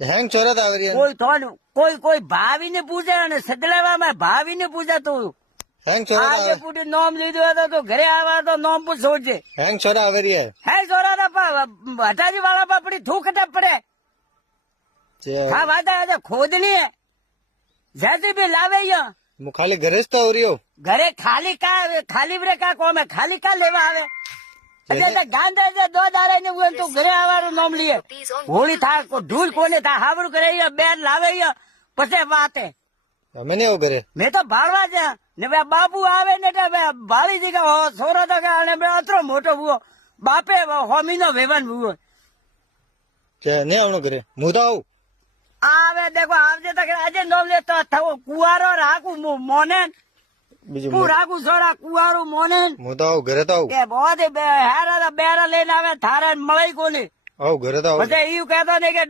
હેંગ ચોરત આવરી કોઈ થોડું કોઈ ભાવીને પૂછે અને સદલાવામાં ભાવીને પૂછે તું હેંગ ચોરત આજે પૂરી નોમ લીધું હતો તો ઘરે આવા તો નોમ પૂછ છોડજે હેંગ ચોરા આવરી હે જોરા હટાજી વાળા પાપડી થૂક પડે હા વાતા આજે ખોદની જેથી બી લાવે અહીંયા હું ખાલી ઘરે જ તો આવર્યો ઘરે ખાલી બ્રે કા કોમે ખાલી કા લેવા આવે એટલે ગાંધે છે દો દાડે ને તું ઘરે આવવાનું નામ લઈએ હોળી થાય ઢૂલ કોને થાય હાવડું કરે બેન લાવે પછી વાતે અમે નહીં આવું ઘરે મેં તો ભાળવા છે ને બે બાપુ આવે ને ભાળી દી કે છોરો તો કે અતરો મોટો ભૂવો બાપે હોમી નો વેવન ભૂવો નહીં આવવાનું ઘરે હું તો આવું આવે દેખો આવજે તો આજે નોમ લેતો થવો કુવારો રાખું મોને બીજું હું રાખું છોરા કુવારું મોને હું તો આવું ઘરે તો આવું કે બહુ હેરા બેરા લઈને આવે થારે મળે કોને આવું ઘરે તો આવું પછી એવું કહેતો ને કે